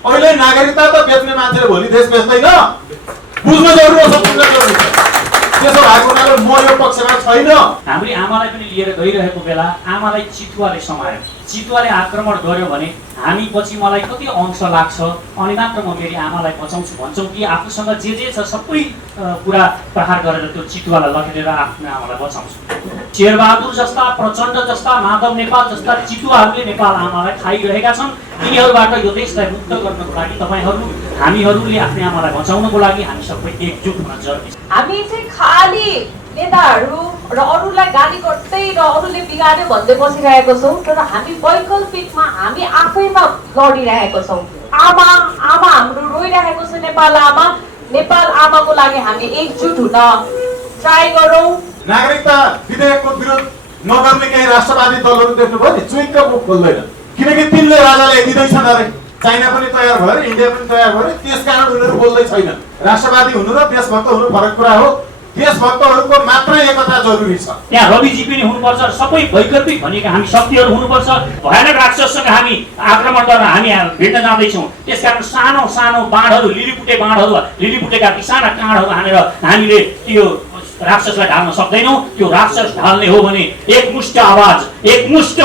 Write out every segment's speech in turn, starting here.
अहिले नागरिकता त बेच्ने मान्छेले भोलि देश बेच्दैन, बुझ्न जरुरी छ, बुझ्न जरुरी छ। त्यसो भएको हुनाले म यो पक्षमा छैन। हाम्रो आमालाई पनि लिएर गइरहेको बेला आमालाई चितुवाले समायो, चितुवाले आक्रमण गर्यो भने हामी पछि मलाई कति अंश लाग्छ अनि मात्र म मेरी आमालाई बचाउँछु भन्छौँ कि आफूसँग जे छ सबै कुरा प्रहार गरेर त्यो चितुवालाई लखेटेर आफ्नो आमालाई बचाउँछु। शेरबहादुर जस्ता, प्रचण्ड जस्ता, माधव नेपाल जस्ता चितुवाहरूले नेपाल आमालाई खाइरहेका छन्। तिनीहरूबाट यो देशलाई मुक्त गर्नको लागि तपाईँहरू हामीहरूले आफ्नो आमालाई बचाउनको लागि हामी सबै एकजुट हुन जरुरी छ। हामी चाहिँ खाली नेताहरू र अरूलाई गाली गर्दै र अरूले बिगाड्यो भन्दै बसिरहेको छौँ, तर हामी वैकल्पिकमा हामी आफैमा लडिरहेको छौँ। आमा हाम्रो रोइरहेको छ। नेपाल आमाको लागि हामी एकजुट हुन ट्राई गरौँ। नागरिकता विधेयकको विरोध नगर्ने केही राष्ट्रवादी दलहरू देख्नुभयो नि, चुइक्क मुख खोल्दैन, किनकि तिनले राजाले दिँदैछन् अरे, चाइना पनि तयार भयो अरे, इन्डिया पनि तयार भयो अरे, त्यसकारण उनीहरू बोल्दै छैनन्। राष्ट्रवादी हुनु र देशभक्त हुनु फरक कुरा हो। देशभक्तहरूको मात्रै एकता जरुरी छ। त्यहाँ रविजी पनि हुनुपर्छ, सबै वैकल्पिक भनेका हामी शक्तिहरू हुनुपर्छ। भयानक राक्षससँग हामी आक्रमण गर्न हामी भिड्न जाँदैछौँ। त्यसकारण सानो सानो बाँधहरू, लिलिपुटेका ती साना काँडहरू हानेर हामीले त्यो राक्षसलाई ढाल्न सक्दैनौँ। त्यो राक्षस ढाल्ने हो भने एकमुष्ट आवाज, एकमुष्ट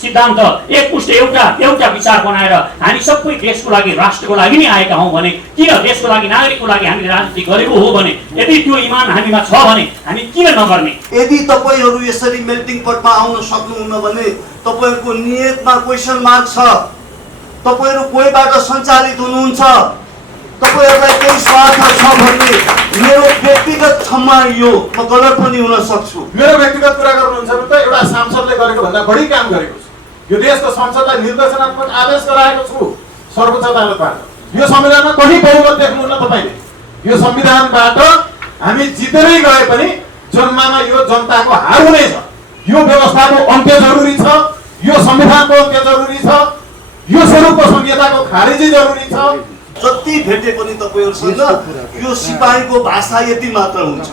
सिद्धान्त, एकमुष्ट एउटा विचार बनाएर हामी सबै देशको लागि, राष्ट्रको लागि नै आएका हौँ भने, किन देशको लागि, नागरिकको लागि हामीले राजनीति गरेको हो भने, यदि त्यो इमान हामीमा छ भने हामी किन नगर्ने? यदि तपाईहरू यसरी मेल्टिङ पोटमा आउन सक्नुहुन्न भने तपाईहरूको नियतमा क्वेसन मार्क छ। तपाईहरू कोहीबाट सञ्चालित हुनुहुन्छ, तपाईहरूलाई केही स्वार्थ छ भन्ने मेरो व्यक्तिगत क्षमा यो म गलत पनि हुन सक्छु। मेरो व्यक्तिगत कुरा गर्नुहुन्छ भने त एउटा सांसदले गरेको भन्दा बढी काम गरेको छु। यो देशको संसदलाई निर्देशनात्मक आदेश गराएको छु सर्वोच्च अदालतबाट। यो संविधानमा कहीँ बहुमत देख्नुहुन्न तपाईँले। यो संविधानबाट हामी जितेरै गए पनि जन्ममा यो जनताको हार हुनेछ। यो व्यवस्थाको अन्त्य जरुरी छ, यो संविधानको अन्त्य जरुरी छ, यो स्वरूपको संहिताको खारेजी जरुरी छ। जति भेटे पनि तपाईहरूसँग यो सिपाहीको भाषा यति मात्र हुन्छ,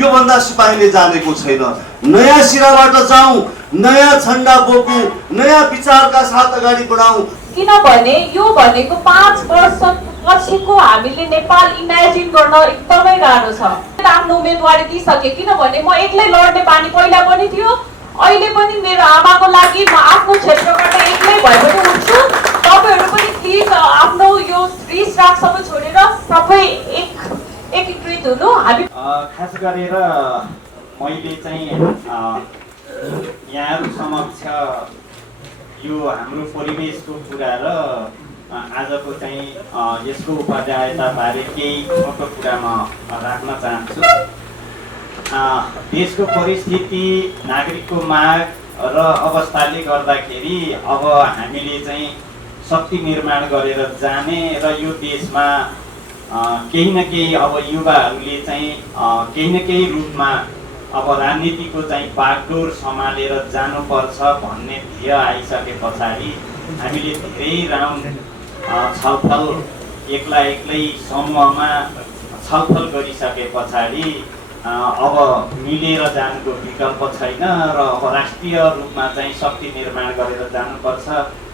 यो भन्दा सिपाहीले जानेको छैन। नयाँ सिराबाट जाउँ, नयाँ झण्डा बोकौँ, नयाँ विचारका साथ अगाडि बढाउँ। किनभने यो भनेको 5 वर्ष पछिको हामीले नेपाल इमेजिन गर्न एकदमै गाह्रो छ। आफ्नो उम्मेदवारी दिइसके, किनभने म एक्लै लड्ने बानी पहिला पनि थियो, अहिले पनि मेरो आमाको लागि म आफ्नो क्षेत्रबाट एक्लै भए पनि उठ्छु। तपाईँहरू पनि प्लिज आफ्नो यो रिस राग सबै छोडेर सबै एकीकृत हुनु। हामी खास गरेर मैले चाहिँ यहाँहरू समक्ष यो हाम्रो परिवेशको कुरा र आजको चाहिँ यसको उपादेयताबारे केही छोटो कुरा म राख्न चाहन्छु। देशको परिस्थिति, नागरिकको माग र अवस्थाले गर्दाखेरि अब हामीले चाहिँ शक्ति निर्माण गरेर जाने र यो देशमा केही न केही अब युवाहरूले चाहिँ केही न केही रूपमा अब राजनीतिको चाहिँ बागडोर सम्हालेर जानुपर्छ भन्ने ध्येय आइसके पछाडि हामीले धेरै राउन्ड छलफल एक्लै समूहमा छलफल गरिसके पछाडि अब मिलेर जानुको विकल्प छैन र अब राष्ट्रिय रूपमा चाहिँ शक्ति निर्माण गरेर जानुपर्छ।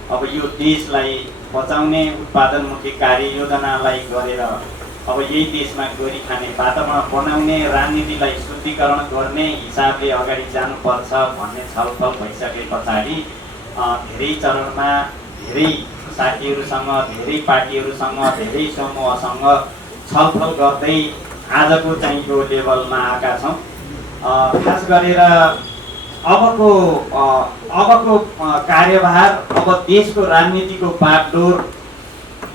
अब यो देशलाई बचाउने उत्पादनमुखी कार्ययोजनालाई गरेर अब यही देशमा गोरी खाने वातावरण बनाउने, राजनीतिलाई शुद्धिकरण गर्ने हिसाबले अगाडि जानुपर्छ भन्ने छलफल भइसके पछाडि धेरै चरणमा धेरै साथीहरूसँग, धेरै पार्टीहरूसँग, धेरै समूहसँग छलफल गर्दै आजको चाहिँ यो लेभलमा आएका छौँ। खास गरेर अबको कार्यभार, अब देशको राजनीतिको बागडोर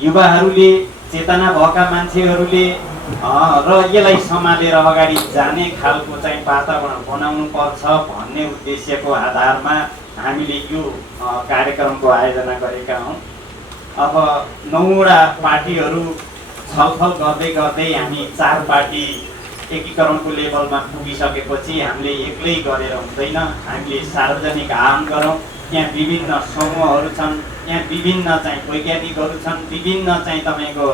युवाहरूले, चेतना भएका मान्छेहरूले र यसलाई सम्हालेर अगाडि जाने खालको चाहिँ वातावरण बनाउनु पर्छ भन्ने उद्देश्यको आधारमा हामीले यो कार्यक्रमको आयोजना गरेका हौँ। अब 9वटा पार्टीहरू छलफल गर्दै गर्दै हामी 4 पार्टी एकीकरणको लेभलमा पुगिसकेपछि हामीले एक्लै गरेर हुँदैन, हामीले सार्वजनिक आह्वान गरौँ। यहाँ विभिन्न समूहहरू छन्, यहाँ विभिन्न चाहिँ वैज्ञानिकहरू छन्, विभिन्न चाहिँ तपाईँको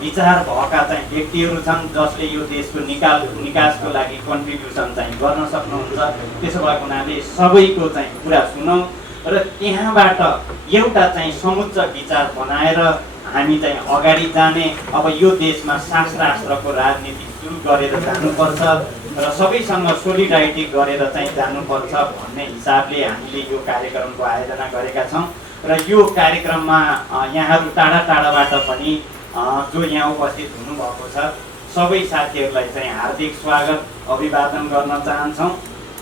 विचार भएका चाहिँ व्यक्तिहरू छन् जसले यो देशको निकासको लागि कन्ट्रिब्युसन चाहिँ गर्न सक्नुहुन्छ। त्यसो भएको हुनाले सबैको चाहिँ कुरा सुनौँ र त्यहाँबाट एउटा चाहिँ समुच्च विचार बनाएर हामी चाहिँ अगाडि जाने, अब यो देशमा शास्त्रको राजनीति सुरु गरेर जानुपर्छ र सबैसँग सोलिडारिटी गरेर चाहिँ जानुपर्छ भन्ने हिसाबले हामीले यो कार्यक्रमको आयोजना गरेका छौँ। र यो कार्यक्रममा यहाँहरू टाढा टाढाबाट पनि जो यहाँ उपस्थित हुनुभएको छ सबै साथीहरूलाई चाहिँ हार्दिक स्वागत अभिवादन गर्न चाहन्छौँ।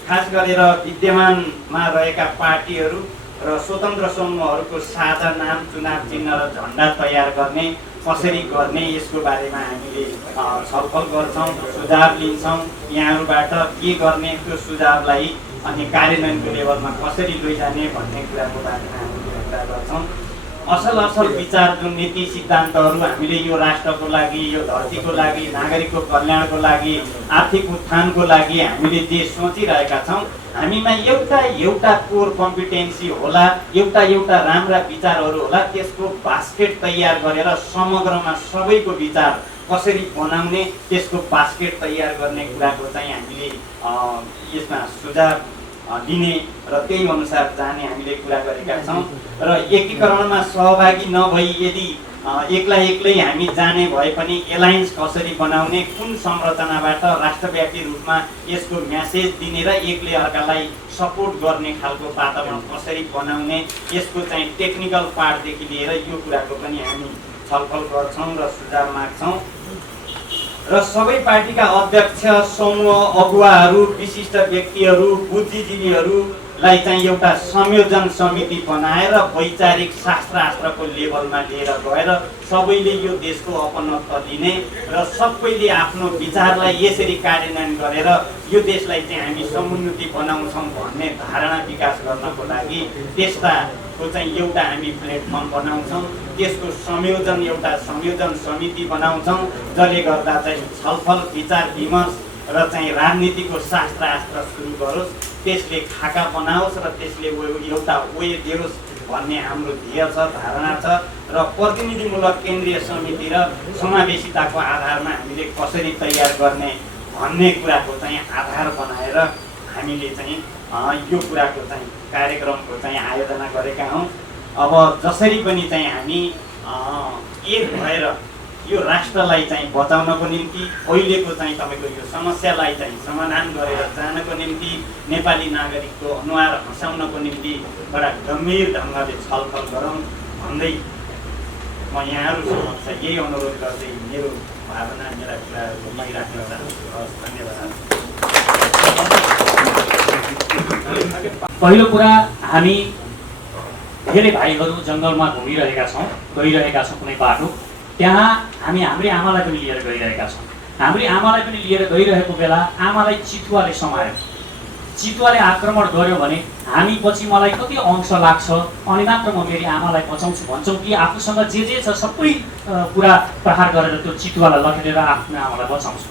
खास गरेर विद्यमानमा रहेका पार्टीहरू र स्वतन्त्र समूहहरूको साझा नाम, चुनाव चिन्ह र झन्डा तयार गर्ने, कसरी गर्ने यसको बारेमा हामीले छलफल गर्छौँ, सुझाव लिन्छौँ यहाँहरूबाट के गर्ने, त्यो सुझावलाई अनि कार्यान्वयनको लेभलमा कसरी लैजाने भन्ने कुराको बारेमा हामीले कुरा गर्छौँ। असल विचार, जुन नीति सिद्धान्तहरू हामीले यो राष्ट्रको लागि, यो धरतीको लागि, नागरिकको कल्याणको लागि, आर्थिक उत्थानको लागि हामीले जे सोचिरहेका छौँ, हामीमा एउटा कोर कम्पिटेन्सी होला, एउटा राम्रा विचारहरू होला, त्यसको बास्केट तयार गरेर समग्रमा सबैको विचार कसरी बनाउने, त्यसको बास्केट तयार गर्ने कुराको चाहिँ हामीले यसमा सुझाव दिने र त्यही अनुसार जाने हामीले कुरा गरेका छौँ। र एकीकरणमा सहभागी नभई यदि एक्लै हामी जाने भए पनि एलायन्स कसरी बनाउने, कुन संरचनाबाट राष्ट्रव्यापी रूपमा यसको म्यासेज दिने र एकले अर्कालाई सपोर्ट गर्ने खालको वातावरण कसरी बनाउने, यसको चाहिँ टेक्निकल पार्टदेखि लिएर यो कुराको पनि हामी छलफल गर्छौँ र सुझाव माग्छौँ। र सबै पार्टीका अध्यक्ष, समूह अगुवाहरू, विशिष्ट व्यक्तिहरू, बुद्धिजीवीहरूलाई चाहिँ एउटा संयोजन समिति बनाएर वैचारिक शास्त्रको लेभलमा लिएर गएर सबैले यो देशको अपनत्व लिने र सबैले आफ्नो विचारलाई यसरी कार्यान्वयन गरेर यो देशलाई चाहिँ हामी समुन्नति बनाउँछौँ भन्ने धारणा विकास गर्नको लागि त्यस्ताको चाहिँ एउटा हामी प्लेटफर्म बनाउँछौँ। त्यसको एउटा संयोजन समिति बनाउँछौँ जसले गर्दा चाहिँ छलफल, विचार विमर्श र चाहिँ राजनीतिको शास्त्र सुरु गरोस्, त्यसले खाका बनाओस् र त्यसले एउटा वे दियोस् भन्ने हाम्रो ध्येय छ, धारणा छ। र प्रतिनिधिमूलक केन्द्रीय समिति र समावेशिताको आधारमा हामीले कसरी तयार गर्ने भन्ने कुराको चाहिँ आधार बनाएर हामीले चाहिँ यो कुराको चाहिँ कार्यक्रमको चाहिँ आयोजना गरेका हौँ। अब जसरी पनि चाहिँ हामी एक भएर यो राष्ट्रलाई चाहिँ बचाउनको निम्ति, अहिलेको चाहिँ तपाईँको यो समस्यालाई चाहिँ समाधान गरेर जानको निम्ति, नेपाली नागरिकको अनुहार हँसाउनको निम्ति बडा गम्भीर ढङ्गले छलफल गरौँ भन्दै म यहाँहरू समक्ष यही अनुरोध गर्दै मेरो भावना, मेरा कुराहरू मै राख्न चाहन्छु। धन्यवाद। पहिलो कुरा, हामी धेरै भाइहरू जङ्गलमा घुमिरहेका छौँ, गइरहेका छौँ कुनै बाटो, त्यहाँ हामी हाम्रै आमालाई पनि लिएर गइरहेका छौँ। हाम्रै आमालाई पनि लिएर गइरहेको बेला आमालाई चितुवाले समायो, चितुवाले आक्रमण गर्यो भने हामी पछि मलाई कति अंश लाग्छ अनि मात्र म मेरी आमालाई बचाउँछु भन्छौँ कि आफूसँग जे छ सबै कुरा प्रहार गरेर त्यो चितुवालाई लखेटेर आफ्नो आमालाई बचाउँछु।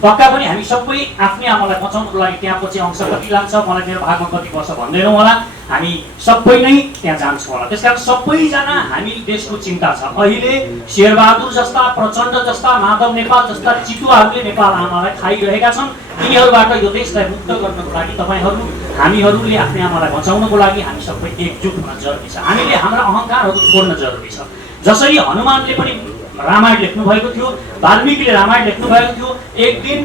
पक्का पनि हामी सबै आफ्नै आमालाई बचाउनुको लागि त्यहाँ पछि अंश कति लाग्छ, मलाई मेरो भागमा कति पर्छ भन्दैनौँ होला, हामी सबै नै त्यहाँ जान्छौँ होला। त्यसकारण सबैजना हामी देशको चिन्ता छ। अहिले शेरबहादुर जस्ता, प्रचण्ड जस्ता, माधव नेपाल जस्ता चितुवाहरूले नेपाल आमालाई खाइरहेका छन्। यिनीहरूबाट यो देशलाई मुक्त गर्नको लागि तपाईँहरू, हामीहरूले आफ्नै आमालाई बचाउनको लागि हामी सबै एकजुट हुन जरुरी छ। हामीले हाम्रा अहङ्कारहरू छोड्न जरुरी छ। जसरी हनुमानले पनि रामायण लेख्नु भएको थियो, वाल्मिकीले रामायण लेख्नु भएको थियो, एक दिन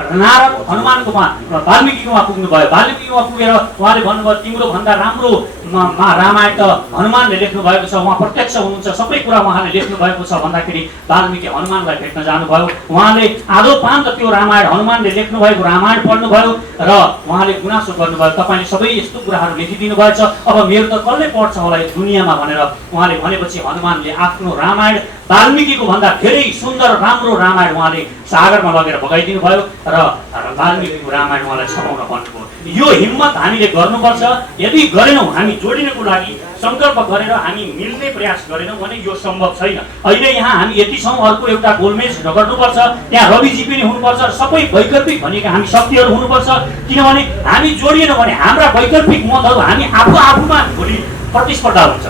नारद हनुमानकोमा वाल्मिकीकोमा पुग्नुभयो। वाल्मिकीकोमा पुगेर उहाँले भन्नुभयो तिम्रो भन्दा राम्रो रामायण त हनुमानले लेख्नु भएको छ, उहाँ प्रत्यक्ष हुनुहुन्छ, सबै कुरा उहाँले लेख्नु भएको छ भन्दाखेरि वाल्मिकी हनुमानलाई भेट्न जानुभयो। उहाँले आदो पान त त्यो रामायण हनुमानले लेख्नु भएको रामायण पढ्नुभयो र उहाँले गुनासो गर्नुभयो तपाईँले सबै यस्तो कुराहरू लेखिदिनु भएछ, अब मेरो त कसले पढ्छ होला यो दुनियाँमा भनेर उहाँले भनेपछि हनुमानले आफ्नो रामायण वाल्मिकीको भन्दा धेरै सुन्दर राम्रो रामायण उहाँले सागरमा लगेर भगाइदिनु भयो र वाल्मिकीको रामायण उहाँलाई छपाउन भन्नुभयो। यो हिम्मत हामीले गर्नुपर्छ। यदि गरेनौँ, हामी जोडिनको लागि सङ्कल्प गरेर हामी मिल्ने प्रयास गरेनौँ भने यो सम्भव छैन। अहिले यहाँ हामी यति छौँ, अर्को एउटा गोलमेज गर्नुपर्छ, त्यहाँ रविजी पनि हुनुपर्छ, सबै वैकल्पिक भनेका हामी शक्तिहरू हुनुपर्छ। किनभने हामी जोडिएनौँ भने हाम्रा वैकल्पिक मतहरू हामी आफूमा भोलि प्रतिस्पर्धा हुन्छ।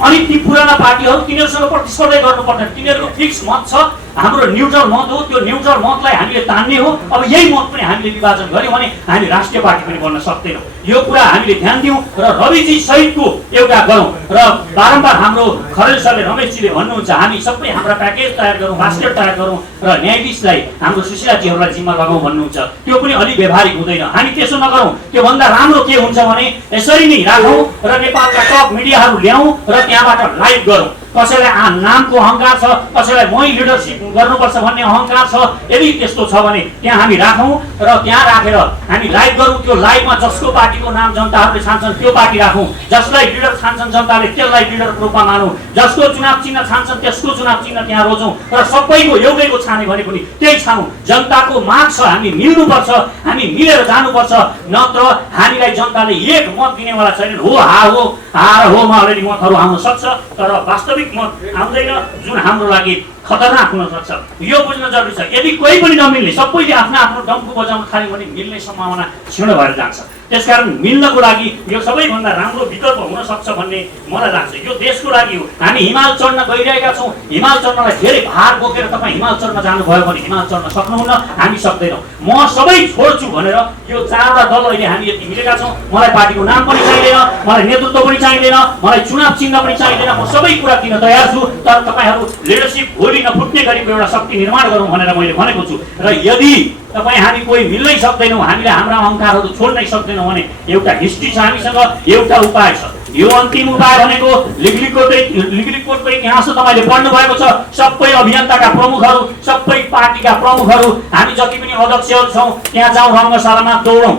अनि ती पुराना पार्टीहरू तिनीहरूसँग प्रतिस्पर्धा गर्नु पर्दैन। तिनीहरूको फिक्स मत छ, हाम्रो न्युट्रल मत हो, त्यो न्युट्रल मतलाई हामीले तान्ने हो। अब यही मत पनि हामीले विभाजन गर्यौँ भने हामी राष्ट्रिय पार्टी पनि बन्न सक्दैनौँ। यो कुरा हामीले ध्यान दिउँ र रविजी सहितको एउटा गरौँ। र बारम्बार हाम्रो खरेल सरले, रमेशजीले भन्नुहुन्छ हामी सबै हाम्रा प्याकेज तयार गरौँ, मास्टर तयार गरौँ र न्यायाधीशलाई हाम्रो सुशीलाजीहरूलाई जिम्मा लगाउँ भन्नुहुन्छ। त्यो पनि अलि व्यवहारिक हुँदैन। हामी त्यसो नगरौँ। त्योभन्दा राम्रो के हुन्छ भने यसरी नै राखौँ र नेपालका टप मिडियाहरू ल्याउँ र त्यहाँबाट लाइभ गरौँ। कसैलाई नामको अहङ्कार छ, कसैलाई मै लिडरसिप गर्नुपर्छ भन्ने अहङ्कार छ। यदि त्यस्तो छ भने त्यहाँ हामी राखौँ र त्यहाँ राखेर हामी लाइभ गरौँ। त्यो लाइभमा जसको पार्टीको नाम जनताहरूले छान्छन् त्यो पार्टी राखौँ, जसलाई लिडर छान्छन् जनताले त्यसलाई लिडरको रूपमा मानौँ, जसको चुनाव चिन्ह छान्छन् त्यसको चुनाव चिन्ह त्यहाँ रोजौँ र सबैको एउटैको छाने भने पनि त्यही छानौँ। जनताको माग छ, हामी मिल्नुपर्छ, हामी मिलेर जानुपर्छ। नत्र हामीलाई जनताले एक मत दिनेवाला छैनन्। हो हा हो, हा र होमा अलिअलि मतहरू आउन सक्छ, तर वास्तविक मत आउँदैन जुन हाम्रो लागि खतरनाक हुन सक्छ। यो बुझ्न जरुरी छ। यदि कोही पनि नमिल्ने, सबैले आफ्नो आफ्नो डम्फु बजाउन थाल्यो भने मिल्ने सम्भावना क्षीण भएर जान्छ। त्यसकारण मिल्नको लागि यो सबैभन्दा राम्रो विकल्प हुन सक्छ भन्ने मलाई लाग्छ। यो देशको लागि हो। हामी हिमाल चढ्न गइरहेका छौँ। हिमाल चढ्नलाई धेरै भार बोकेर तपाईँ हिमाल चढ्न जानुभयो भने हिमाल चढ्न सक्नुहुन्न, हामी सक्दैनौँ। म सबै छोड्छु भनेर यो 4वटा दल अहिले हामी यति मिलेका छौँ। मलाई पार्टीको नाम पनि चाहिँदैन, मलाई नेतृत्व पनि चाहिँदैन, मलाई चुनाव चिन्ह पनि चाहिँदैन। म सबै कुरा दिन तयार छु। तर तपाईँहरू लिडरसिप भोलि नफुट्ने गरीको एउटा शक्ति निर्माण गरौँ भनेर मैले भनेको छु। र यदि तपाईँ हामी कोही मिल्नै सक्दैनौँ, हामीले हाम्रा अहङ्कारहरू छोड्नै सक्दैनौँ भने एउटा हिस्ट्री छ हामीसँग, एउटा उपाय छ। यो अन्तिम उपाय भनेको लिग्लिकोटको इतिहास तपाईँले पढ्नु भएको छ। सबै अभियन्ताका प्रमुखहरू, सबै पार्टीका प्रमुखहरू, हामी जति पनि अध्यक्षहरू छौँ त्यहाँ जाउँ, रङ्गशालामा दौडौँ,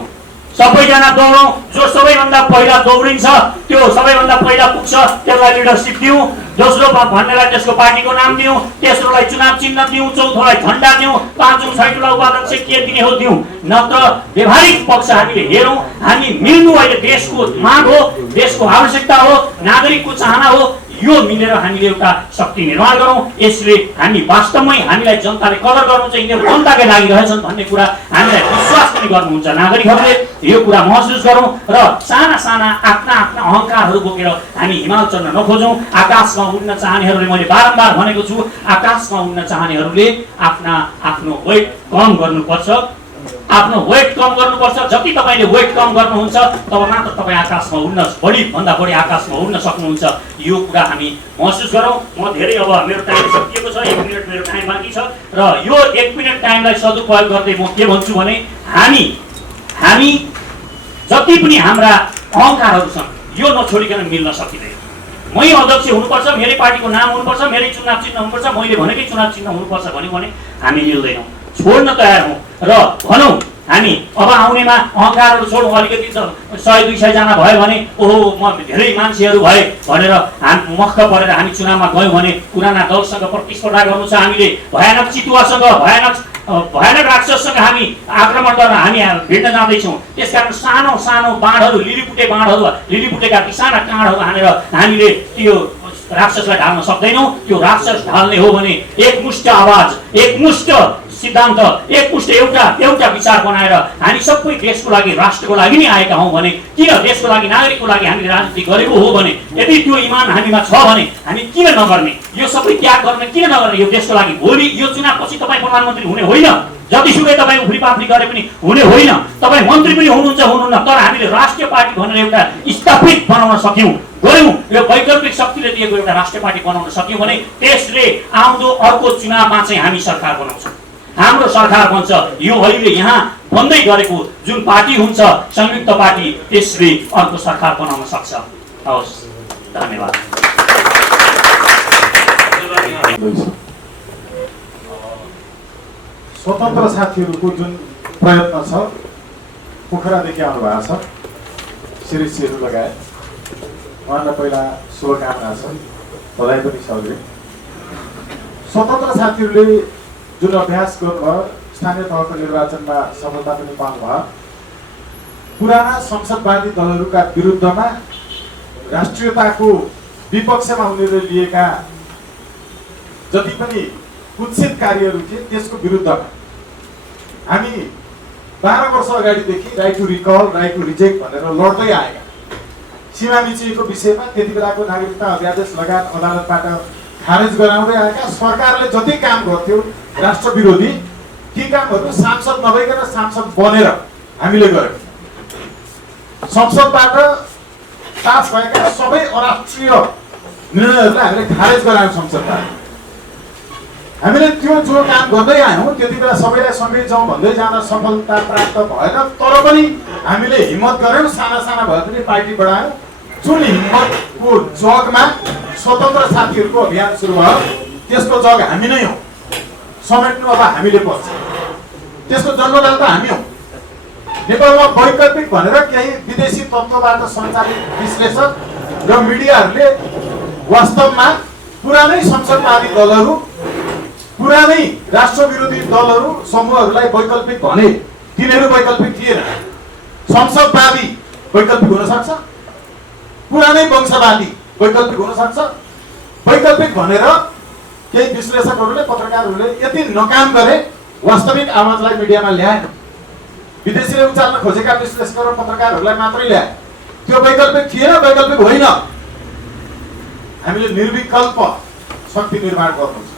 सबैजना दौडौँ। जो सबैभन्दा पहिला दौडिन्छ त्यो सबैभन्दा पहिला पुग्छ, त्यसलाई लिडरसिप दिउँ। दोस्रो भन्नेलाई त्यसको पार्टीको नाम दिउँ, तेस्रोलाई चुनाव चिन्ह दिउँ, चौथोलाई झन्डा दिउँ, पाँचौँ छैटौँलाई उपाध्यक्ष के दिने हो दिउँ। नत्र व्यवहारिक पक्ष हामीले हेरौँ। हामी मिल्नु अहिले देशको माग हो, देशको आवश्यकता हो, नागरिकको चाहना हो। यो मिलेर हामीले एउटा शक्ति निर्माण गरौँ। यसले हामी वास्तवमै हामीलाई जनताले कदर गर्नुहुन्छ, यिनीहरू जनताकै लागि रहेछन् भन्ने कुरा हामीलाई विश्वास पनि गर्नुहुन्छ नागरिकहरूले। यो कुरा महसुस गरौँ र साना साना आफ्ना आफ्ना अहङ्कारहरू बोकेर हामी हिमाल चढ्न नखोजौँ। आकाशमा उड्न चाहनेहरूले, मैले बारम्बार भनेको छु, आकाशमा उड्न चाहनेहरूले आफ्नो वेट कम गर्नुपर्छ। आफ्नो वेट कम गर्नुपर्छ। जति तपाईँले वेट कम गर्नुहुन्छ तब मात्र तपाईँ आकाशमा उड्न, बढीभन्दा बढी आकाशमा उड्न सक्नुहुन्छ। यो कुरा हामी महसुस गरौँ। म धेरै अब मेरो टाइम सकिएको छ, 1 मिनट मेरो टाइम बाँकी छ र यो 1 मिनट टाइमलाई सदुपयोग गर्दै म के भन्छु भने हामी जति पनि हाम्रा अहङ्कारहरू छन् यो नछोडिकन मिल्न सकिँदैन। मै अध्यक्ष हुनुपर्छ, मेरै पार्टीको नाम हुनुपर्छ, मेरै चुनाव चिन्ह हुनुपर्छ, मैले भनेकै चुनाव चिन्ह हुनुपर्छ भन्यो भने हामी मिल्दैनौँ। छोड्न तयार हौँ र भनौँ हामी अब आउनेमा अहङ्कारहरू छोडौँ। अलिकति 100-200 जना भयो भने ओहो म धेरै मान्छेहरू भए भनेर हामी मक्ख परेर हामी चुनावमा गयौँ भने पुराना दलसँग प्रतिस्पर्धा गर्नु छ। हामीले भयानक चितुवासँग, भयानक राक्षससँग हामी आक्रमण गर्न हामी भिड्न जाँदैछौँ। त्यसकारण सानो सानो बाँडहरू, लिलीपुटेका ती साना काँडहरू हानेर हामीले त्यो राक्षसलाई ढाल्न सक्दैनौँ। त्यो राक्षस ढाल्ने हो भने एकमुष्ट आवाज, एकमुष्ट सिद्धान्त, एकमुष्ट एउटा विचार बनाएर हामी सबै देशको लागि, राष्ट्रको लागि नै आएका हौँ भने किन देशको लागि, नागरिकको लागि हामीले राजनीति गरेको हो भने यदि त्यो इमान हामीमा छ भने हामी किन नगर्ने? यो सबै त्याग गर्ने किन नगर्ने? यो देशको लागि भोलि यो चुनावपछि तपाईँ प्रधानमन्त्री हुने होइन, जतिसुकै तपाईँ उफ्रीपाफ्री गरे पनि हुने होइन, तपाईँ मन्त्री पनि हुनुहुन्न। तर हामीले राष्ट्रिय पार्टी भनेर एउटा स्थापित बनाउन सक्यौँ, गयौँ, यो वैकल्पिक शक्तिले दिएको एउटा राष्ट्रिय पार्टी बनाउन सक्यौँ भने त्यसले आउँदो अर्को चुनावमा चाहिँ हामी सरकार बनाउँछौँ, हाम्रो सरकार बन्छ। यो अहिले यहाँ बन्दै गरेको जुन पार्टी हुन्छ संयुक्त पार्टी, त्यसले अर्को सरकार बनाउन सक्छ। हवस्, धन्यवाद। स्वतन्त्र साथीहरूको जुन प्रयत्न छ, पोखरादेखि आउनुभएको छ, शिरीषहरू लगाए, उहाँलाई पहिला शुभकामना छ, बधाई पनि छ। स्वतन्त्र साथीहरूले जुन अभ्यास गर्नुभयो, स्थानीय तहको निर्वाचनमा सफलता पनि पाउनुभयो। पुराना संसदवादी दलहरूका विरुद्धमा राष्ट्रियताको विपक्षमा उनीहरूले लिएका जति पनि कुत्सित कार्यहरू थिए त्यसको विरुद्धमा हामी 12 वर्ष अगाडिदेखि right to recall, right to reject भनेर लड्दै आएका। सीमा मिचिएको विषयमा त्यति बेलाको नागरिकता अध्यादेश लगायत अदालतबाट खारेज गराउँदै आएका सरकारले जति काम गर्थ्यो राष्ट्र विरोधी ती कामहरू सांसद नभइकन सांसद बनेर हामीले गर्यौँ। संसदबाट पास भएका सबै अराष्ट्रिय निर्णयहरूलाई हामीले खारेज गरायौँ संसदबाट। हामीले त्यो जो काम गर्दै आयौँ त्यति बेला सबैलाई सँगै जाउँ भन्दै जाँदा सफलता प्राप्त भएन, तर पनि हामीले हिम्मत गऱ्यौँ, साना साना भए पनि पार्टी बढायौँ। जुन हिम्मतको जगमा स्वतन्त्र साथीहरूको अभियान सुरु भयो, त्यसको जग हामी नै हौँ। समेट्नु अब हामीले पर्छ, त्यसको जन्मदाता हामी हौँ। नेपालमा वैकल्पिक भनेर केही विदेशी तत्त्वबाट सञ्चालित विश्लेषक र मिडियाहरूले वास्तवमा पुरानै संसदवादी दलहरू, पुरानै राष्ट्र विरोधी दलहरू समूहहरूलाई वैकल्पिक भने। तिनीहरू वैकल्पिक थिएन। संसदवादी वैकल्पिक हुन सक्छ, पुरानै वंशवादी वैकल्पिक हुन सक्छ। वैकल्पिक भनेर केही विश्लेषकहरूले, पत्रकारहरूले यति नकाम गरे, वास्तविक आवाजलाई मिडियामा ल्याएन। विदेशीले उचाल्न खोजेका विश्लेषक र पत्रकारहरूलाई मात्रै ल्याए। त्यो वैकल्पिक थिएन, वैकल्पिक होइन। हामीले निर्विकल्प शक्ति निर्माण गर्नुहुन्छ।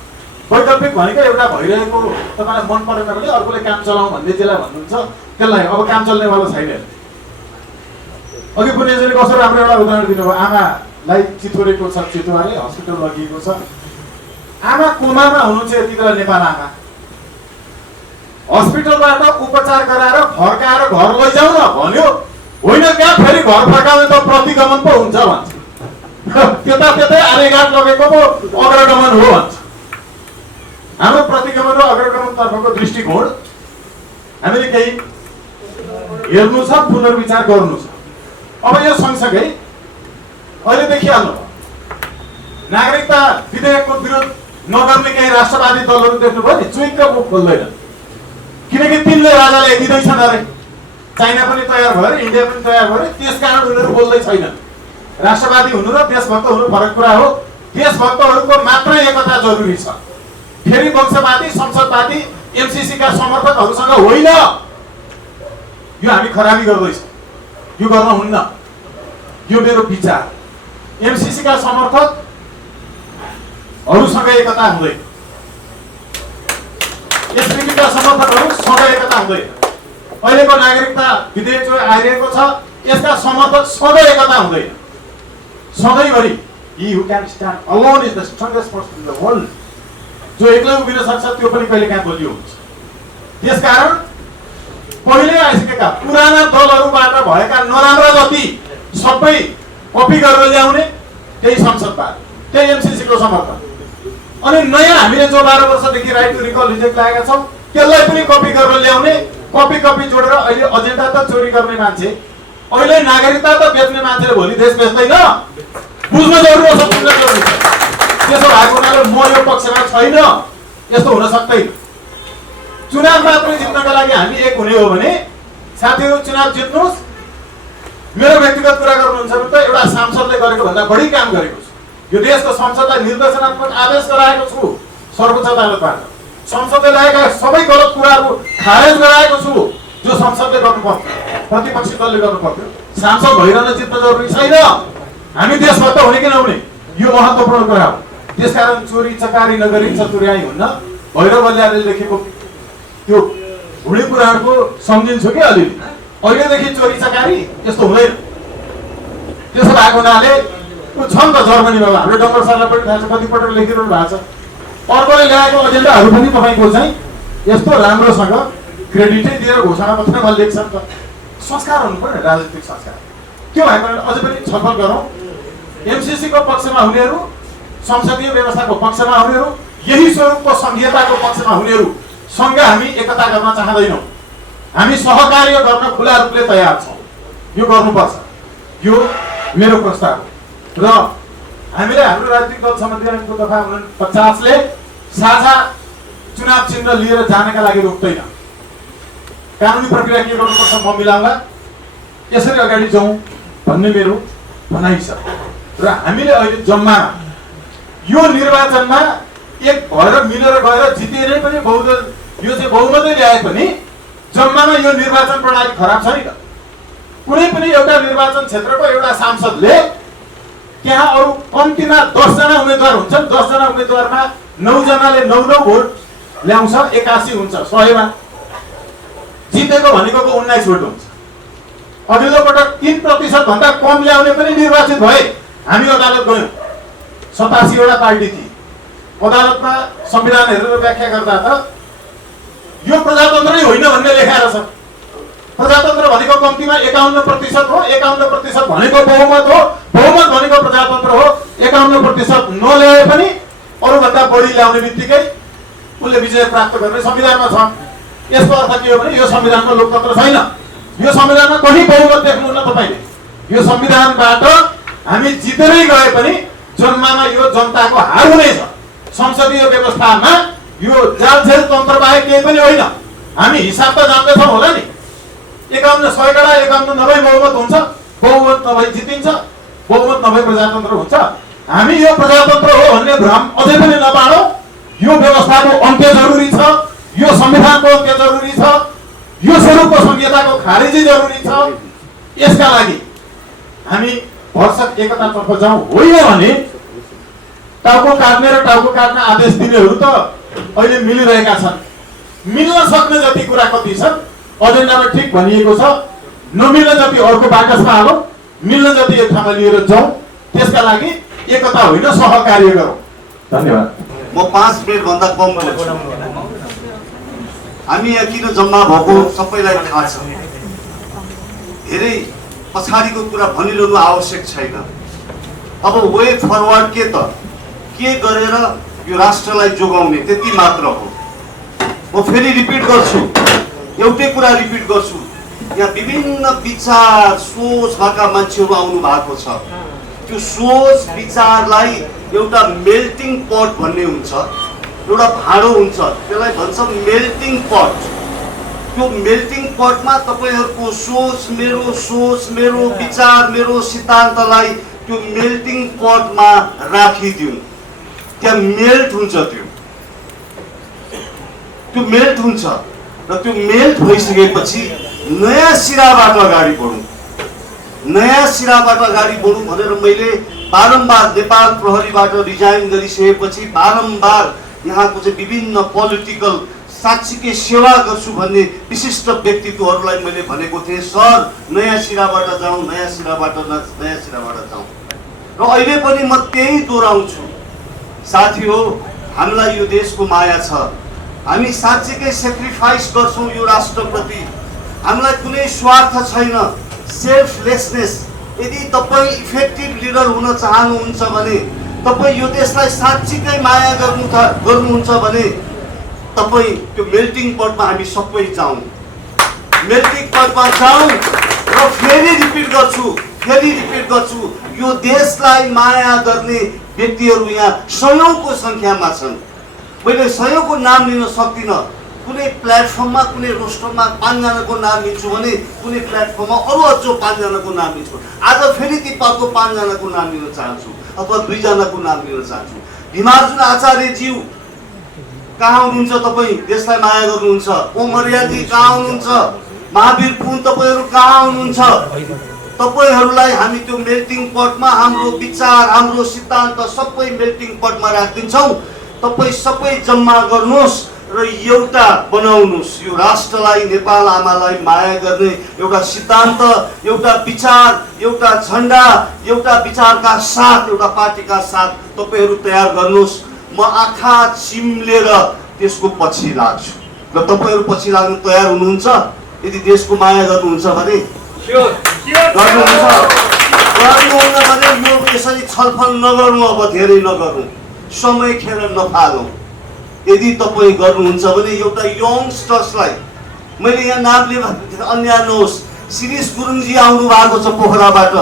वैकल्पिक भनेको एउटा भइरहेको तपाईँलाई मन परेनले अर्कोले काम चलाउँ भन्ने जेलाई भन्नुहुन्छ, त्यसलाई अब काम चल्नेवाला छैन। अघि पुण्यजीले कस्तो राम्रो एउटा उदाहरण दिनुभयो। आमालाई चितवरेको छ, चितुवाले हस्पिटल लगिएको छ। आमा कोमामा हुनुहुन्छ यति बेला नेपाल आमा। हस्पिटलबाट उपचार गराएर फर्काएर घर लैजाउँ न भन्यो, होइन कहाँ फेरि घर फर्काउने त प्रतिगमन पो हुन्छ भन्छ। त्यता त्यतै आर्यघाट लगेको पो अग्रगमन हो भन्छ। हाम्रो प्रतिगमन र अग्रगमन तर्फको दृष्टिकोण हामीले केही हेर्नु छ, पुनर्विचार गर्नु छ। अब यो सँगसँगै अहिले देखिहाल्नु नागरिकता विधेयकको विरोध नगर्ने केही राष्ट्रवादी दलहरू देख्नुभयो नि, चुइक्क मुख खोल्दैन। किनकि तिनले राजाले दिँदैछन् अरे, चाइना पनि तयार भयो अरे, इन्डिया पनि तयार भयो अरे, त्यसकारण उनीहरू बोल्दै छैनन्। राष्ट्रवादी हुनु र देशभक्त हुनु फरक कुरा हो। देशभक्तहरूको मात्रै एकता जरुरी छ। फेरि वंशवादी, संसदवादी, एमसीसीका समर्थकहरूसँग होइन। यो हामी खराबी गर्दैछौँ, यो गर्न हुन्न। यो मेरो विचार। एमसीसीका समर्थकहरूसँग एकता हुँदैन, एसपीका समर्थकहरूसँग एकता हुँदैन। अहिलेको नागरिकता विधेयक जो आइरहेको छ यसका समर्थकसँग एकता हुँदैन। सधैँभरि he who can stand alone is the strongest person in the world। जो एक्लै उभिन सक्छ त्यो पनि कहिलेकाहीँ बलियो हुन्छ। त्यसकारण पहिले आइसकेका पुराना दलहरूबाट भएका नराम्रा जति सबै कपी गरेर ल्याउने, त्यही संसदबाट, त्यही एमसीसीको समर्थन। अनि नयाँ हामीले जो 12 वर्षदेखि राइट टु रिकल रिजेक्ट लागेका छौँ त्यसलाई पनि कपी गरेर ल्याउने, कपी जोडेर अहिले एजेन्डा त चोरी गर्ने मान्छे, अहिले नागरिकता त बेच्ने मान्छेले भोलि देश बेच्दैन। बुझ्न जरुरी छ, बुझ्न जरुरी छ। त्यसो भएको हुनाले म यो पक्षमा छैन, यस्तो हुन सक्दैन। चुनाव मात्रै जित्नका लागि हामी एक हुने हो भने साथीहरू चुनाव जित्नुहोस्। मेरो व्यक्तिगत कुरा गर्नुहुन्छ भने त एउटा सांसदले गरेको भन्दा बढी काम गरेको छु। यो देशको संसदलाई निर्देशनात्मक आदेश गराएको छु सर्वोच्च अदालतबाट। संसदले ल्याएका सबै गलत कुराहरू खारेज गराएको छु जो संसदले गर्नुपर्थ्यो, प्रतिपक्षी दलले गर्नुपर्थ्यो। सांसद भइरहन जित्न जरुरी छैन। हामी देशभक्त हुने कि नहुने यो महत्त्वपूर्ण कुरा हो। त्यसकारण चोरी चकारी नगरी चतुर्याई हुन्न। भैरव बलियाले लेखेको त्यो हुने कुराहरूको सम्झिन्छु कि अलिअलि। अहिलेदेखि चोरी चकारी यस्तो हुँदैन। त्यसो भएको हुनाले छ नि त जर्मनीमा हाम्रो डङ्गर सरलाई पनि थाहा छ, कतिपटक लेखिरहनु भएको छ। अर्कोले ल्याएको एजेन्डाहरू पनि तपाईँको चाहिँ यस्तो राम्रोसँग क्रेडिटै दिएर घोषणा पत्रमा लेख्छ नि त। संस्कार हुनु पर्यो, राजनीतिक संस्कार। त्यो भएको कारण अझै पनि छलफल गरौँ। एमसीसीको पक्षमा हुनेहरू, संसदीय व्यवस्थाको पक्षमा हुनेहरू, यही स्वरूपको संघीयताको पक्षमा हुनेहरूसँग हामी एकता गर्न चाहँदैनौँ। हामी सहकार्य गर्न खुला रूपले तयार छौँ। यो गर्नुपर्छ। यो मेरो प्रस्ताव हो। र हामीले हाम्रो राजनीतिक दल सम्बन्धी ऐनको दफा 49ले साझा चुनाव चिन्ह लिएर जानका लागि रोक्दैन। कानुनी प्रक्रिया के गर्नुपर्छ म मिलाउँला, यसरी अगाडि जाउँ भन्ने मेरो भनाइ छ। र हामीले अहिले जम्मा यो निर्वाचनमा एक भएर मिलेर गएर जितिए पनि यो चाहिँ बहुमतै ल्याए पनि जम्मामा यो निर्वाचन प्रणाली खराब छ नि त। कुनै पनि एउटा निर्वाचन क्षेत्रको एउटा सांसदले त्यहाँ अरू कम्तीमा 10 जना उम्मेदवार हुन्छन्, 10 जना उम्मेदवारमा 9 जनाले 9 भोट ल्याउँछ, 81 हुन्छ 100 मा। जितेको भनेको 19 भोट हुन्छ। अघिल्लो पटक 3% भन्दा कम ल्याउने पनि निर्वाचित भए। हामी अदालत गयौँ, 87 वटा पार्टी थिए। अदालतमा संविधान हेरेर व्याख्या गर्दा त यो प्रजातन्त्रै होइन भन्ने लेखाएर छ। प्रजातन्त्र भनेको कम्तीमा 51% हो, 51% भनेको बहुमत हो, बहुमत भनेको प्रजातन्त्र हो। 51% नल्याए पनि अरूभन्दा बढी ल्याउने बित्तिकै उसले विजय प्राप्त गर्ने संविधानमा छ। यसको अर्थ के हो भने यो संविधानमा लोकतन्त्र छैन। यो संविधानमा कहीँ बहुमत देख्नुहुन्न तपाईले। यो संविधानबाट हामी जितेरै गए पनि जन्ममा यो जनताको हार हुनेछ। संसदीय व्यवस्थामा यो जालझेल तन्त्र बाहेक केही पनि होइन। हामी हिसाब त जान्दैछौँ होला नि। 51 100 51 नभए बहुमत हुन्छ, बहुमत नभए जितिन्छ, बहुमत नभए प्रजातन्त्र हुन्छ। हामी यो प्रजातन्त्र हो भन्ने भ्रम अझै पनि नपाडौँ। यो व्यवस्थाको अन्त्य जरुरी छ, यो संविधानको अन्त्य जरुरी छ, यो स्वरूपको संहिताको खारेजी जरुरी छ। यसका लागि हामी भरसक एकतातर्फ जाउँ। होइन भने टाउको काट्ने र टाउको काट्न आदेश दिनेहरू त अहिले मिलिरहेका छन्। मिल्न सक्ने जति कुरा कति छन् एजेन्डामा ठिक भनिएको छ। नमिल्न जति अर्को बाकसमा हालौँ, मिल्न जति एक ठाउँमा लिएर जाउँ। त्यसका लागि एकता होइन सहकार्य गरौँ। धन्यवाद। म 5 मिनट भन्दा कम बोल्छु। हामी यहाँ किन जम्मा भएको सबैलाई थाहा छ। धेरै पछाडिको कुरा भनिरहनु आवश्यक छैन। अब वे फरवर्ड के गरेर यो राष्ट्रलाई जोगाउने त्यति मात्र हो। म फेरि रिपिट गर्छु, एउटै कुरा रिपिट गर्छु। यहाँ विभिन्न विचार सोच भएका मान्छेहरू आउनु भएको छ। त्यो सोच विचारलाई एउटा मेल्टिङ पट भन्ने हुन्छ, एउटा भाँडो हुन्छ, त्यसलाई भन्छ मेल्टिङ पट। त्यो मेल्टिङ पटमा तपाईहरुको सोच मेरो विचार मेरो सिद्धान्तलाई त्यो मेल्टिङ पटमा राखिदिउँ। त्यहाँ मेल्ट हुन्छ, त्यो मेल्ट हुन्छ र त्यो मेल्ट भइसकेपछि नयाँ सिराबाट अगाडि बढौँ, नयाँ सिराबाट अगाडि बढौँ भनेर मैले बारम्बार नेपाल प्रहरीबाट रिजाइन गरिसकेपछि बारम्बार यहाँको चाहिँ विभिन्न पोलिटिकल साँच्चीकै सेवा गर्छु भन्ने विशिष्ट व्यक्तित्वहरूलाई मैले भनेको थिएँ, सर नयाँ सिराबाट जाउँ, नयाँ सिराबाट जाउँ। र अहिले पनि म त्यही दोहोऱ्याउँछु। साथी हो, हामीलाई यो देशको माया छ। हामी साँच्चीकै सेक्रिफाइस गर्छौँ यो राष्ट्रप्रति। हामीलाई कुनै स्वार्थ छैन, सेल्फलेसनेस। यदि तपाईँ इफेक्टिभ लिडर हुन चाहनुहुन्छ भने, तपाईँ यो देशलाई साँच्चीकै माया गर्नुहुन्छ भने तपाईँ त्यो मेल्टिङ पटमा हामी सबै जाउँ, मेल्टिङ पटमा जाउँ। र फेरि रिपिट गर्छु, यो देशलाई माया गर्ने व्यक्तिहरू यहाँ सयौंको संख्यामा छन्। मैले सयौंको नाम लिन सक्दिनँ। कुनै प्लेटफर्ममा कुनै रोस्टरमा 5 जनाको नाम लिन्छु भने कुनै प्लेटफर्ममा अरू अझ 5 जनाको नाम लिन्छु। आज फेरि ती 5 जनाको नाम लिन चाहन्छु अथवा 2 जनाको नाम लिन चाहन्छु। भीमार्जुन आचार्यज्यू कहाँ हुनुहुन्छ? तपाईँ देशलाई माया गर्नुहुन्छ। ओम मर्यादी कहाँ हुनुहुन्छ? महावीर पुन तपाईहरू कहाँ हुनुहुन्छ? तपाईहरूलाई हामी त्यो मेल्टिङ पटमा हाम्रो विचार हाम्रो सिद्धान्त सबै मेल्टिङ पटमा राखिदिन्छौँ। तपाईँ सबै जम्मा गर्नुहोस् र एउटा बनाउनुहोस् यो राष्ट्रलाई, नेपाल आमालाई माया गर्ने एउटा सिद्धान्त, एउटा विचार, एउटा झण्डा, एउटा विचारका साथ, एउटा पार्टीका साथ तपाईहरू तयार गर्नुहोस्। म आँखा चिम्लेर त्यसको पछि लाग्छु र तपाईहरू पछि लाग्न तयार हुनुहुन्छ? यदि देशको माया गर्नुहुन्छ भने गर्नुहुन्न भने यो यसरी छलफल नगर्नु, अब धेरै नगरौँ, समय खेर नफालौँ। यदि तपाईँ गर्नुहुन्छ भने एउटा यङ्स्टर्सलाई मैले यहाँ नाम लिएर अन्याय नहोस्, शिरीष गुरुङजी आउनु भएको छ पोखराबाट,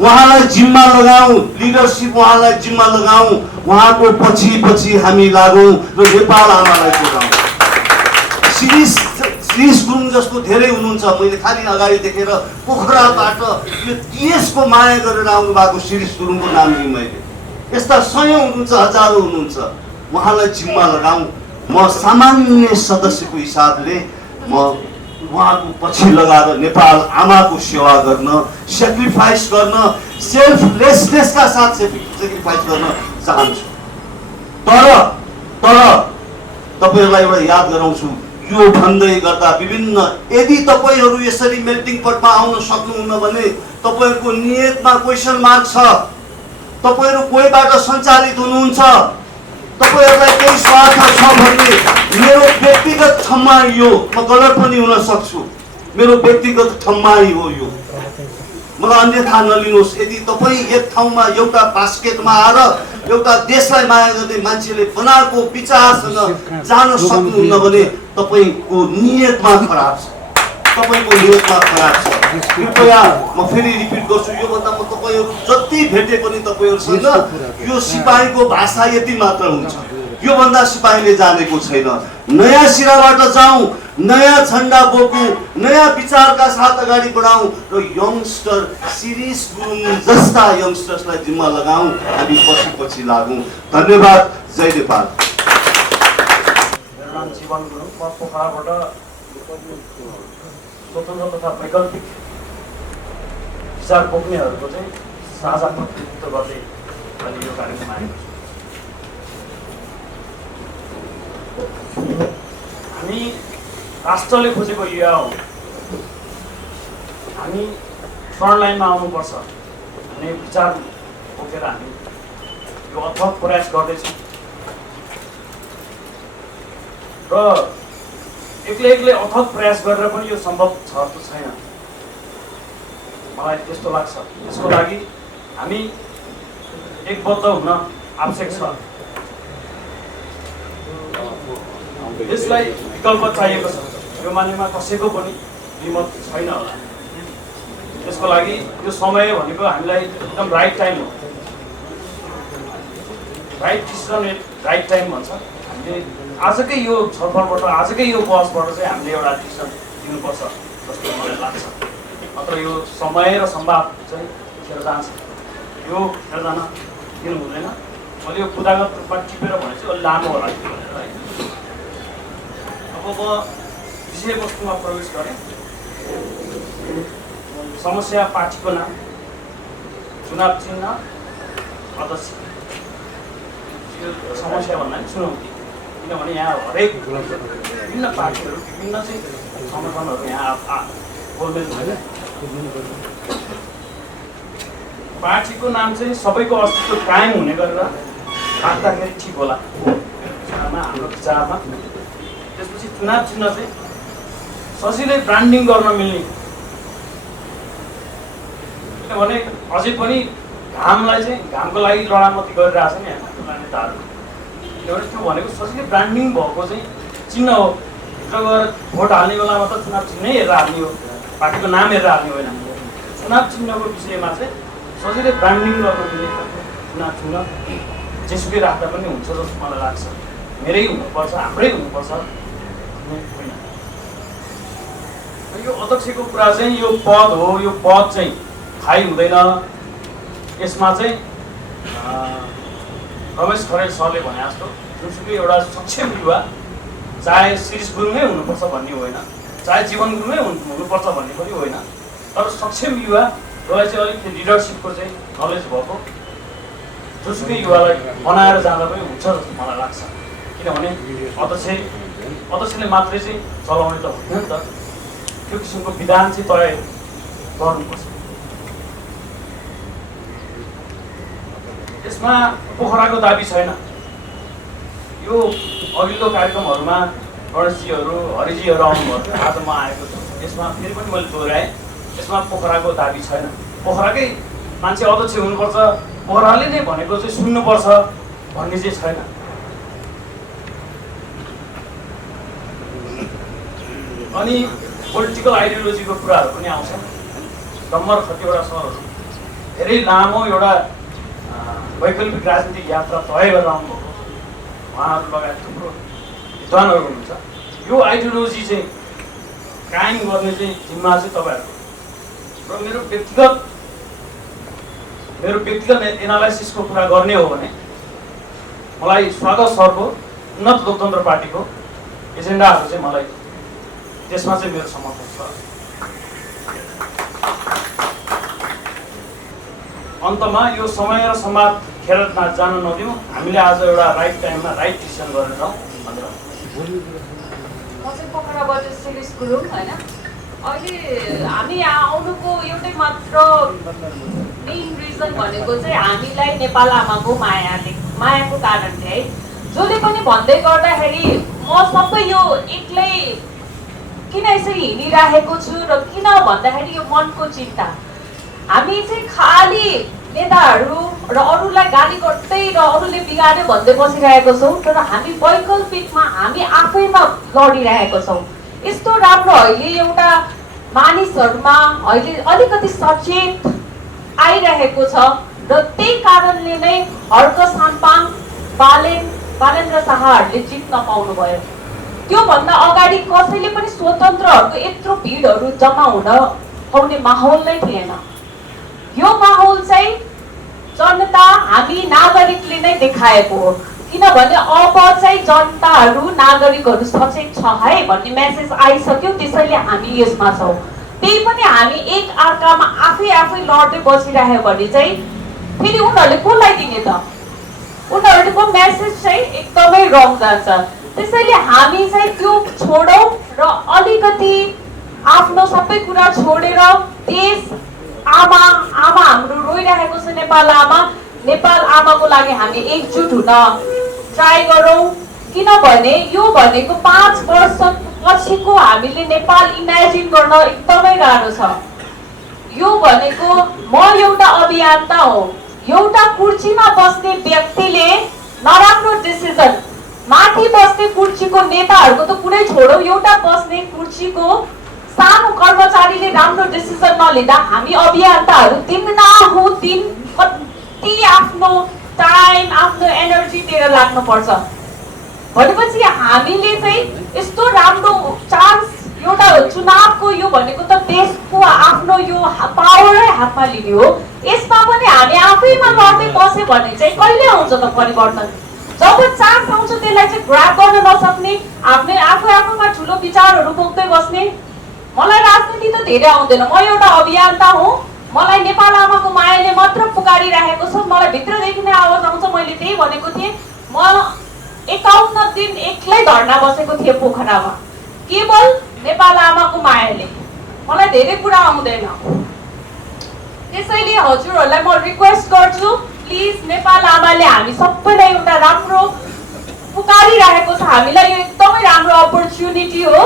उहाँलाई जिम्मा लगाऊ, लिडरसिप उहाँलाई जिम्मा लगाऊ, उहाँको पछि हामी लागौँ र नेपाल आमालाई जोगाउँ। शिरीष गुरुङ जस्तो धेरै हुनुहुन्छ, मैले खाली अगाडि देखेर पोखराबाट यो देशको माया गरेर आउनु भएको शिरीष गुरुङको नाम लिएँ मैले। यस्ता सयौं हुनुहुन्छ, हजारौं हुनुहुन्छ, उहाँलाई जिम्मा लगाऊ। म सामान्य सदस्यको हिसाबले म उहाँको पछि लगाएर नेपाल आमाको सेवा गर्न, सेक्रिफाइस गर्न, सेल्फलेसनेसका साथ सेक्रिफाइस गर्न चाहन्छु। तर तपाईँहरूलाई एउटा याद गराउँछु, यो भन्दै गर्दा विभिन्न यदि तपाईँहरू यसरी मेल्टिङ पोटमा आउन सक्नुहुन्न भने तपाईँहरूको नियतमा क्वेसन मार्क छ, तपाईँहरू कोहीबाट सञ्चालित हुनुहुन्छ, तपाईँहरूलाई केही स्वार्थ छ भन्ने मेरो व्यक्तिगत ठम्माई यो, म गलत पनि हुन सक्छु, मेरो व्यक्तिगत ठम्माई हो यो, मलाई अन्यथा नलिनुहोस्। यदि तपाईँ एक ठाउँमा एउटा बास्केटमा आएर एउटा देशलाई माया गर्ने मान्छेले बनाएको विचारसँग जान सक्नुहुन्न भने तपाईँको नियतमा खराब छ, तपाईँको नियतमा खराब छ। कृपया म फेरि रिपिट गर्छु, योभन्दा म तपाईँहरू जति भेटे पनि तपाईँहरूसँग यो सिपाहीको भाषा यति मात्र हुन्छ, योभन्दा सिपाहीले जानेको छैन। नयाँ सिराबाट जाउँ, नयाँ झन्डा बोकौँ, नयाँ विचारका साथ अगाडि बढाउँ र यङ्स्टर शिरीष गुरुङ जस्ता यङ्स्टर्सलाई जिम्मा लगाउँ, हामी पछि लागौँ। धन्यवाद। जय नेपाल। मेरो नाम जीवन गुरुङ, म पोखराबाट स्वतन्त्र तथा वैकल्पिक विचार पोख्नेहरूको चाहिँ साझा प्रतिनिधित्व गर्दै अहिले यो कार्यक्रम आएको छु। हामी राष्ट्रले खोजेको युवा हो, हामी फ्रन्ट लाइनमा आउनुपर्छ भन्ने विचार बोकेर हामी यो अथक प्रयास गर्दैछौँ र एक्लै अथक प्रयास गरेर पनि यो सम्भव छ त छैन, मलाई त्यस्तो लाग्छ। त्यसको लागि हामी एकबद्ध हुन आवश्यक छ। यसलाई विकल्प चाहिएको छ, यो मानेमा कसैको पनि हिम्मत छैन होला। त्यसको लागि यो समय भनेको हामीलाई एकदम राइट टाइम हो, right decision at right time भन्छ। हामीले आजकै यो छलफलबाट, आजकै यो बहसबाट चाहिँ हामीले एउटा डिसिजन दिनुपर्छ जस्तो मलाई लाग्छ। नत्र यो समय र सम्वाद चाहिँ खेर जान्छ, यो खेर जान दिनु हुँदैन। मैले यो कुदागत रूपमा टिपेर भने चाहिँ अलि लामो होला भनेर है। अब म विषयवस्तुमा प्रवेश गरेँ। समस्या पार्टीको नाम, चुनाव चिन्ह, अध्यक्ष। यो समस्या भन्दा पनि चुनौती, किनभने यहाँ हरेक विभिन्न पार्टीहरू, विभिन्न चाहिँ सङ्गठनहरू यहाँ गोलमेल भएर पार्टीको नाम चाहिँ सबैको अस्तित्व कायम हुने गरेर राख्दाखेरि ठिक होला हाम्रो विचारमा। त्यसपछि चुनाव चिन्ह चाहिँ सजिलै ब्रान्डिङ गर्न मिल्ने, किनभने अझै पनि घामलाई चाहिँ घामको लागि लडामती गरिरहेको छ नि हाम्रो नेताहरू। किनभने त्यो भनेको सजिलै ब्रान्डिङ भएको चाहिँ चिन्ह हो। भित्र गएर भोट हाल्ने बेलामा त चुनाव चिन्है हेरेर हाल्ने हो, पार्टीको नाम हेरेर हाल्ने होइन। चुनाव चिन्हको विषयमा चाहिँ सजिलै ब्रान्डिङ गर्न मिल्ने चुनाव चिन्ह जेसुकै राख्दा पनि हुन्छ जस्तो मलाई लाग्छ। मेरै हुनुपर्छ, हाम्रै हुनुपर्छ होइन। यो अध्यक्षको कुरा चाहिँ यो पद हो, यो पद चाहिँ खाइ हुँदैन। यसमा चाहिँ रमेश खरेल सरले भने जस्तो जुनसुकै एउटा सक्षम युवा, चाहे शिरीष गुरुङै हुनुपर्छ भन्ने होइन, चाहे जीवन गुरुङै हुनुपर्छ भन्ने पनि होइन, तर सक्षम युवा जसलाई चाहिँ अलिकति लिडरसिपको चाहिँ नलेज भएको जुनसुकै युवालाई बनाएर जाँदा पनि हुन्छ जस्तो मलाई लाग्छ। किनभने अध्यक्षले मात्रै चाहिँ चलाउने त हुँदैन नि त, त्यो किसिमको विधान चाहिँ तय गर्नुपर्छ। यसमा पोखराको दाबी छैन। यो अघिल्लो कार्यक्रमहरूमा गणेशजीहरू, हरिजीहरू आउनुभयो थियो, आज म आएको छु। यसमा फेरि पनि मैले दोहोऱ्याएँ, यसमा पोखराको दाबी छैन। पोखराकै मान्छे अध्यक्ष हुनुपर्छ, पोखराले नै भनेको चाहिँ सुन्नुपर्छ भन्ने चाहिँ छैन। अनि पोलिटिकल आइडियोलोजीको कुराहरू पनि आउँछ। डम्बर कतिवटा सरहरू धेरै लामो एउटा वैकल्पिक राजनीतिक यात्रा तय गरेर आउनुभएको उहाँहरू लगायत थुप्रो विद्वानहरू हुनुहुन्छ। यो आइडियोलोजी चाहिँ कायम गर्ने चाहिँ जिम्मा चाहिँ तपाईँहरूको र मेरो व्यक्तिगत एनालाइसिसको कुरा गर्ने हो भने मलाई स्वागत सरको उन्नत लोकतन्त्र पार्टीको एजेन्डाहरू चाहिँ मलाई त्यसमा चाहिँ मेरो समर्थन छ। अन्तमा यो समय र संवाद खेरमा जान नदिउँ, हामीले आज एउटा राइट टाइममा राइट डिसिसन गरेर जाउँ भनेर। म चाहिँ पोखराबाट शिरीष गुरुङ होइन। अहिले हामी यहाँ आउनुको एउटै मात्र मेन रिजन भनेको चाहिँ हामीलाई नेपाल आमाको मायाको कारणले है। जसले पनि भन्दै गर्दाखेरि म सबै यो एक्लै किन यसरी हिँडिराखेको छु र किन भन्दाखेरि यो मनको चिन्ता। हामी चाहिँ खालि नेताहरू र अरूलाई गाली गर्दै र अरूले बिगार्यो भन्दै बसिरहेको छौँ, तर हामी वैकल्पिकमा हामी आफैमा लडिरहेको छौँ। यस्तो राम्रो अहिले एउटा मानिसहरूमा अहिले अलिकति सचेत आइरहेको छ र त्यही कारणले नै हर्क साम्पाङ बालेन्द्र शाहहरूले जित्न पाउनुभयो। त्योभन्दा अगाडि कसैले पनि स्वतन्त्रहरूको यत्रो भिडहरू जम्मा हुन पाउने माहौल नै थिएन। यो माहौल चाहिँ जनता हामी नागरिकले नै देखाएको हो, किनभने अब चाहिँ जनताहरू नागरिकहरू सचेत छ है भन्ने मेसेज आइसक्यो। त्यसैले हामी यसमा छौँ। त्यही पनि हामी एक अर्कामा आफै लड्दै बसिरह्यो भने चाहिँ फेरि उनीहरूले कसलाई दिने त? उनीहरूको मेसेज चाहिँ एकदमै रङ जान्छ। त्यसैले हामी चाहिँ त्यो छोडौँ र अलिकति आफ्नो सबै कुरा छोडेर देश आमा हाम्रो रोइरहेको छ। नेपाल आमाको लागि हामी एकजुट हुन ट्राई गरौँ, किनभने यो भनेको 5 वर्ष पछिको हामीले नेपाल इमेजिन गर्न एकदमै गाह्रो छ। यो भनेको म एउटा अभियन्ता हो, एउटा कुर्सीमा बस्ने व्यक्तिले नराम्रो डिसिजन, माथि बस्ने कुर्सीको नेताहरूको त कुरै छोडौँ, एउटा बस्ने कुर्सीको सानो कर्मचारीले राम्रो डिसिजन नलिँदा हामी अभियन्ताहरू दिन कति आफ्नो टाइम आफ्नो एनर्जी दिएर लाग्नुपर्छ। भनेपछि हामीले चाहिँ यस्तो राम्रो चान्स, एउटा चुनावको यो भनेको त देशको आफ्नो यो पावरै हातमा लिने हो। यसमा पनि हामी आफैमा लड्दै बस्यो भने चाहिँ कहिले आउँछ त परिवर्तन? जब चान्स आउँछ त्यसलाई चाहिँ ग्राब गर्न नसक्ने, आफूमा ठुलो विचारहरू बोक्दै बस्ने। मलाई राजनीति त धेरै आउँदैन, म एउटा अभियन्ता हुँ। मलाई नेपाल आमाको मायाले मात्र पुकारिरहेको छ। मलाई भित्रदेखि नै आवाज आउँछ। मैले त्यही भनेको थिएँ, म 51 दिन एक्लै धर्ना बसेको थिएँ पोखरामा, केवल नेपाल आमाको मायाले। मलाई धेरै कुरा आउँदैन। त्यसैले हजुरहरूलाई म रिक्वेस्ट गर्छु, प्लिज नेपाल आमाले हामी सबैलाई एउटा राम्रो पुकारिरहेको छ। हामीलाई यो एकदमै राम्रो अपर्च्युनिटी हो।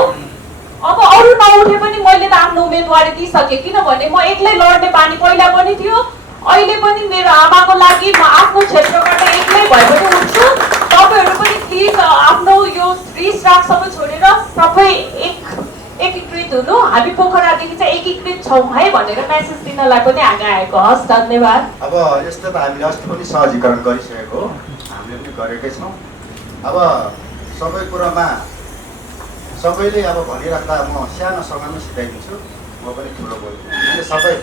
अब अरू नउठे पनि मैले त आफ्नो उम्मेदवारी दिइसकेँ, किनभने म एक्लै लड्ने बानी पहिला पनि थियो, अहिले पनि मेरो आमाको लागि म आफ्नो क्षेत्रबाट एक्लै भए पनि उठ्छु। तपाईँहरू पनि प्लिज आफ्नो यो रिस राग सबै छोडेर सबै एकीकृत हुनु। हामी पोखरादेखि चाहिँ एकीकृत छौँ है भनेर मेसेज दिनलाई पनि हामी आएको। हस्, धन्यवाद। अब यस्तो त हामीले अस्ति पनि सहजीकरण गरिसकेको हो, हामीले पनि गरेकै छौँ। अब सबै कुरामा सबैले अब भनिराख्दा म सानो समयमा सिकाइदिन्छु, म पनि ठुलो बोल्छु। सबै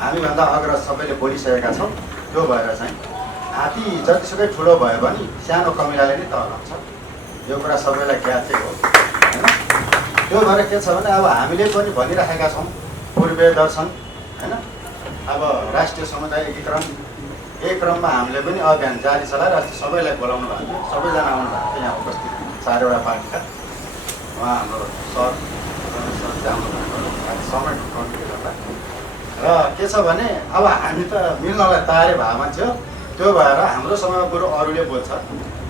हामीभन्दा अग्रज सबैले बोलिसकेका छौँ। त्यो भएर चाहिँ हात्ती जतिसुकै ठुलो भयो भने सानो कमिलाले नै तल लाग्छ। यो कुरा सबैलाई ज्ञातै हो होइन। त्यो भएर के छ भने अब हामीले पनि भनिराखेका छौँ पूर्वीय दर्शन होइन। अब राष्ट्रिय समुदाय एकीकरण, एक क्रममा हामीले पनि अभियान जारी चलाएर अस्ति सबैलाई बोलाउनु भएको थियो। सबैजना आउनु भएको थियो यहाँ उपस्थित 4वटा पार्टीका। उहाँ हाम्रो सर आउनु भएको समय ढुकाउनुले गर्दा। र के छ भने अब हामी त मिल्नलाई तयारी भएको मान्छे हो। त्यो भएर हाम्रो समयमा कुरो अरूले बोल्छ।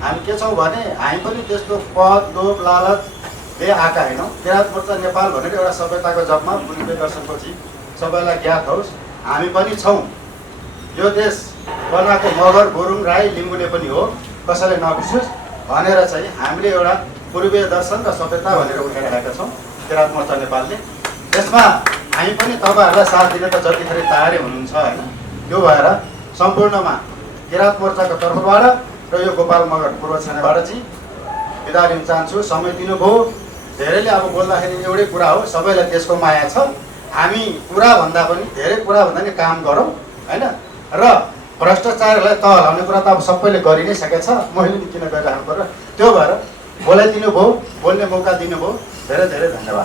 हामी के छौँ भने हामी पनि त्यस्तो पद लोभ लालचले आएका होइनौँ। किराँत मोर्चा नेपाल भनेर एउटा सभ्यताको जपमा पूर्वीय दर्शनको चिज सबैलाई ज्ञात होस्, हामी पनि छौँ। यो देश बनाएको मगर, गुरुङ, राई, लिम्बूले पनि हो, कसैले नबिर्सोस् भनेर चाहिँ हामीले एउटा पूर्वीय दर्शन र सभ्यता भनेर उठाइरहेका छौँ किराँत मोर्चा नेपालले। त्यसमा हामी पनि तपाईँहरूलाई साथ दिन त जतिखेर तयारी हुनुहुन्छ होइन। त्यो भएर सम्पूर्णमा किराँत मोर्चाको तर्फबाट र यो गोपाल मगर पूर्व छानेबाट चाहिँ बिदा लिन चाहन्छु। समय दिनुभयो। धेरैले अब बोल्दाखेरि एउटै कुरा हो, सबैलाई देशको माया छ। हामी कुराभन्दा पनि धेरै कुराभन्दा नि काम गरौँ होइन। र भ्रष्टाचारलाई तह हलाउने कुरा त अब सबैले गरि नै सकेको छ, मैले नि किन गरिराख्नु पर्यो। त्यो भएर बोलाइदिनु भयो, बोल्ने मौका दिनुभयो। धेरै धेरै धन्यवाद।